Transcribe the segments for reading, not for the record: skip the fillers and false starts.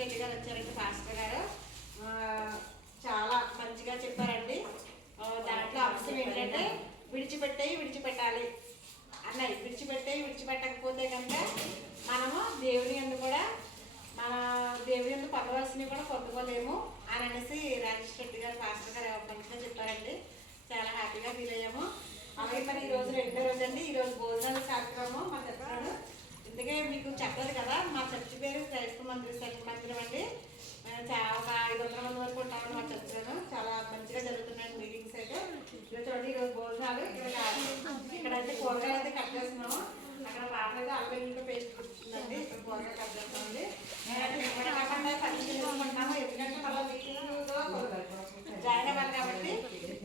రెడ్డి గారు వచ్చారండి, పాస్టర్ గారు. చాలా మంచిగా చెప్పారండి. దాంట్లో అంశం ఏంటంటే విడిచిపెట్టాలి అన్నది. విడిచిపెట్టకపోతే కనుక మనము దేవుని యందు కూడా మన దేవుని యందు పొందవలసినవి కూడా పొందుకోలేము అని అనేసి రాజేష్ రెడ్డి గారు పాస్టర్ గారు మంచిగా చెప్పారండి. చాలా హ్యాపీగా ఫీల్ అయ్యాము. అలాగే మరి ఈరోజు రెండో రోజు అండి. ఈరోజు భోజనాల కార్యక్రమం మా చెప్తున్నాడు. ఇందుకే మీకు చెప్పలేదు కదా, మా చర్చి పేరు క్రైస్తవ మందిరం అండి. చాలా ఒక 500 మంది వరకు ఉంటామని మా చర్చిలో. చాలా మంచిగా జరుగుతున్నాయి మీటింగ్స్ అయితే. చూడండి ఈరోజు భోజనాలు ఇక్కడైతే కూరగాయలు అయితే కట్ చేస్తున్నాము. అక్కడ పాప అయితే అల్లం పేస్ట్ కుడుతుందండి. ఇక్కడ కూరగాయలు కట్ చేస్తామండి. నేనైతే ఇక్కడ కాకుండా పని చేసుకుంటున్నాము. ఎందుకంటే మళ్ళీ మీటింగ్లో జాయిన్ అవ్వాలి కాబట్టి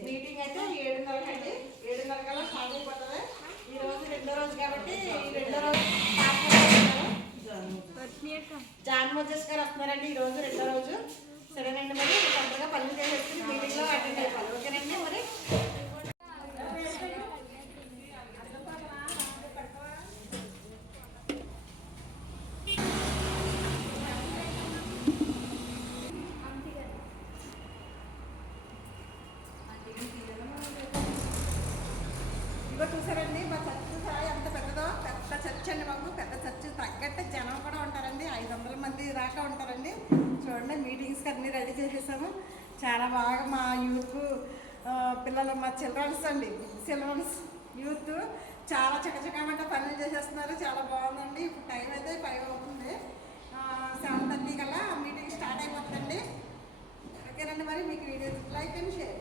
మీటింగ్ అయితే 7:30 అండి. 7:30 కల్లా స్టార్ట్ అయిపోతుంది. ఈ రోజు రెండో రోజు కాబట్టి ఈ రెండో రోజు జాన్ మోజెస్ గారు వస్తున్నారండి. ఈ రోజు రెండో రోజు. సరేనండి, మరి తొందరగా పనులు చేసేసి మీటింగ్ లో అటెండ్ అయిపోవాలి. ఓకేనండి. మరి ఇగో చూసారండి మా చర్చ్ ఎంత పెద్దదో. పెద్ద చర్చ్ అండి మాకు. పెద్ద చర్చ్ తగ్గట్టు జనం కూడా ఉంటారండి. 500 మంది దాకా ఉంటారండి. చూడండి మీటింగ్స్కి అన్నీ రెడీ చేసేసాము. చాలా బాగా మా యూత్ పిల్లలు, మా చిల్డ్రన్స్ యూత్ చాలా చకచకమంటే పనులు చేసేస్తున్నారు. చాలా బాగుందండి. ఇప్పుడు టైం అయితే 5 అవుతుంది. 7:30 కల్లా మీటింగ్ స్టార్ట్ అయిపోతుందండి. ఓకేనండి. మరి మీకు వీడియో లైక్ అండ్ షేర్.